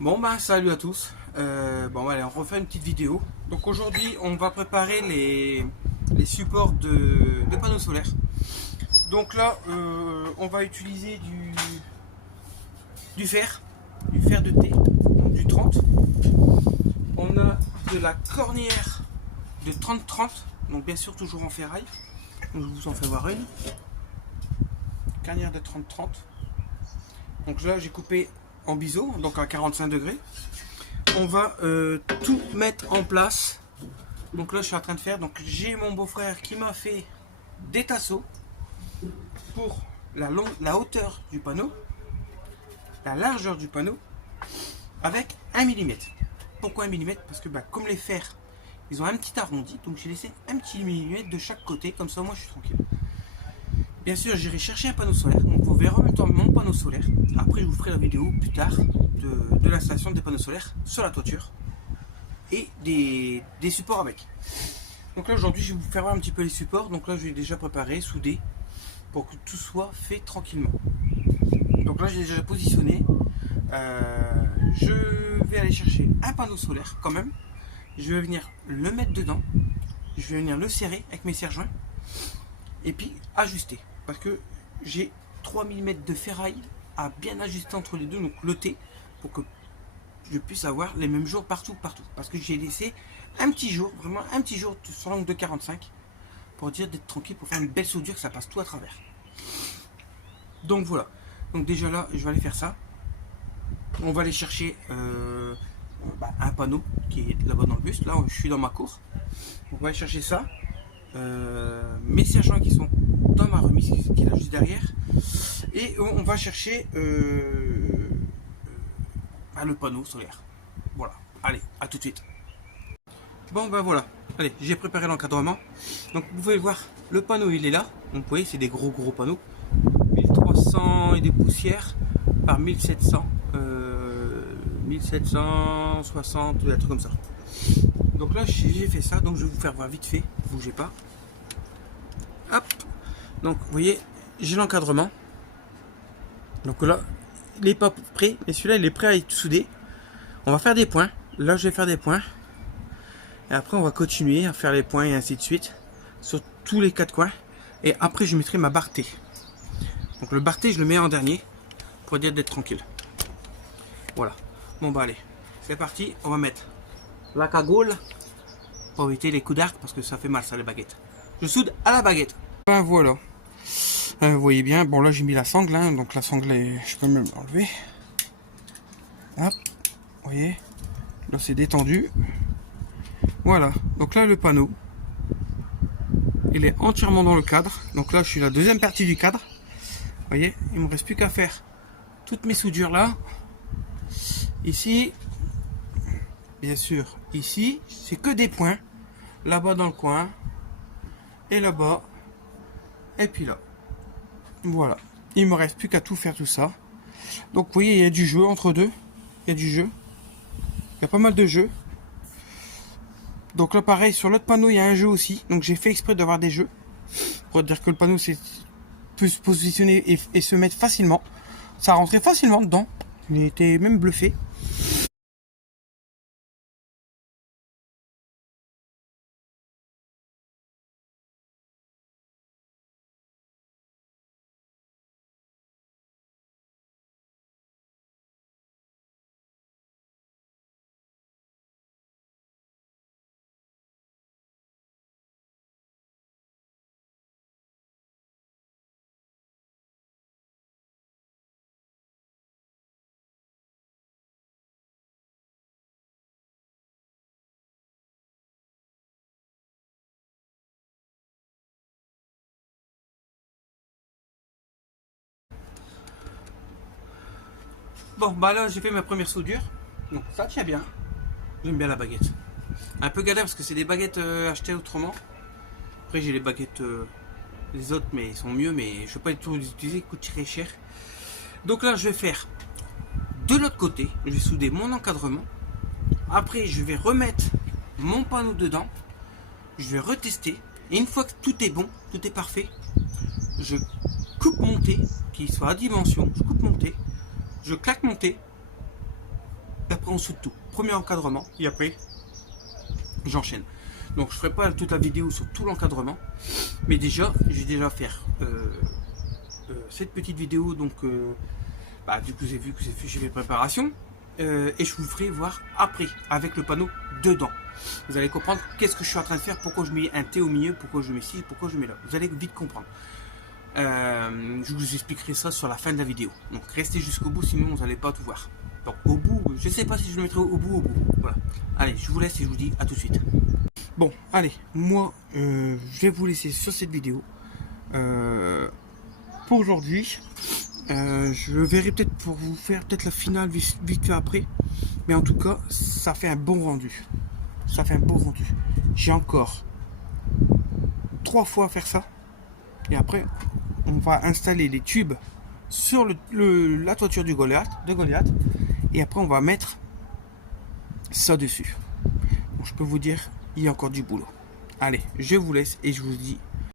Bon bah salut à tous. Bon allez, on refait une petite vidéo. Donc aujourd'hui on va préparer les supports de panneaux solaires. Donc là on va utiliser du fer de thé, donc du 30. On a de la cornière de 30-30, donc bien sûr toujours en ferraille. Donc je vous en fais voir une. Cornière de 30-30. Donc là j'ai coupé en biseau, donc à 45 degrés. On va tout mettre en place. Donc là je suis en train de faire, donc j'ai mon beau-frère qui m'a fait des tasseaux pour la hauteur du panneau, la largeur du panneau, avec 1 mm. Pourquoi 1 mm? Parce que comme les fers, ils ont un petit arrondi, donc j'ai laissé un petit millimètre de chaque côté, comme ça moi je suis tranquille. Bien sûr j'irai chercher un panneau solaire, donc vous verrez en même temps mon panneau solaire. Après je vous ferai la vidéo plus tard de l'installation des panneaux solaires sur la toiture et des supports avec. Donc là aujourd'hui je vais vous faire voir un petit peu les supports. Donc là je vais déjà préparer, souder pour que tout soit fait tranquillement. Donc là j'ai déjà positionné. Je vais aller chercher un panneau solaire quand même. Je vais venir le mettre dedans. Je vais venir le serrer avec mes serre-joints et puis ajuster parce que j'ai 3 mm de ferraille à bien ajuster entre les deux, donc le T, pour que je puisse avoir les mêmes jours partout, parce que j'ai laissé un petit jour, vraiment un petit jour sur l'angle de 45 pour dire d'être tranquille, pour faire une belle soudure, que ça passe tout à travers. Donc voilà, donc déjà là je vais aller faire ça. On va aller chercher un panneau qui est là-bas dans le buste. Là je suis dans ma cour, on va aller chercher ça. Mes serre-joints qui sont dans ma remise qui est là juste derrière, et on va chercher le panneau solaire. Voilà, allez, à tout de suite. Bon ben voilà, allez, j'ai préparé l'encadrement. Donc vous pouvez voir, le panneau il est là. Donc vous voyez, c'est des gros panneaux, 1300 et des poussières par 1700, 1760, un truc comme ça. Donc là j'ai fait ça, donc je vais vous faire voir vite fait, bougez pas. Hop, donc vous voyez, j'ai l'encadrement. Donc là il n'est pas prêt, mais celui-là il est prêt à être soudé. On va faire des points. Là je vais faire des points. Et après on va continuer à faire les points et ainsi de suite sur tous les quatre coins. Et après je mettrai ma barre T. Donc le barre T je le mets en dernier pour dire d'être tranquille. Voilà. Bon bah allez, c'est parti. On va mettre la cagoule pour éviter les coups d'arc parce que ça fait mal ça les baguettes. Je soude à la baguette. Ben voilà. Vous voyez bien, bon là j'ai mis la sangle, hein, donc la sangle je peux même l'enlever. Hop, vous voyez, là c'est détendu. Voilà, donc là le panneau, il est entièrement dans le cadre. Donc là je suis la deuxième partie du cadre. Vous voyez, il me reste plus qu'à faire toutes mes soudures là. Ici, bien sûr, ici, c'est que des points. Là-bas dans le coin, et là-bas, et puis là. Voilà, il me reste plus qu'à tout faire tout ça. Donc vous voyez, il y a du jeu entre deux. Il y a du jeu. Il y a pas mal de jeux. Donc là pareil, sur l'autre panneau il y a un jeu aussi. Donc j'ai fait exprès d'avoir des jeux. Pour dire que le panneau peut se positionner et se mettre facilement. Ça rentrait facilement dedans. Il était même bluffé. Bon bah là j'ai fait ma première soudure. Donc ça tient bien. J'aime bien la baguette. Un peu galère parce que c'est des baguettes achetées autrement. Après j'ai les baguettes les autres mais ils sont mieux, mais je ne vais pas tout les utiliser, ils coûtent très cher. Donc là je vais faire de l'autre côté, je vais souder mon encadrement. Après je vais remettre mon panneau dedans. Je vais retester. Et une fois que tout est bon, tout est parfait, je coupe mon T, qu'il soit à dimension, je coupe mon T, je claque mon T. Après on saute tout. Premier encadrement et après j'enchaîne. Donc je ferai pas toute la vidéo sur tout l'encadrement, mais déjà je vais déjà faire cette petite vidéo. Donc du coup vous avez vu que j'ai fait les préparations et je vous ferai voir après avec le panneau dedans. Vous allez comprendre qu'est-ce que je suis en train de faire, pourquoi je mets un T au milieu, pourquoi je mets ci, pourquoi je mets là. Vous allez vite comprendre. Je vous expliquerai ça sur la fin de la vidéo. Donc restez jusqu'au bout, sinon vous n'allez pas tout voir. Donc au bout, je sais pas si je le mettrai au bout. Voilà. Allez, je vous laisse et je vous dis à tout de suite. Bon, allez, moi, je vais vous laisser sur cette vidéo. Pour aujourd'hui, je verrai peut-être pour vous faire peut-être la finale vite fait après. Mais en tout cas, ça fait un bon rendu. Ça fait un beau rendu. J'ai encore 3 fois à faire ça. Et après, on va installer les tubes sur la toiture de Goliath. Et après, on va mettre ça dessus. Donc, je peux vous dire, il y a encore du boulot. Allez, je vous laisse et je vous dis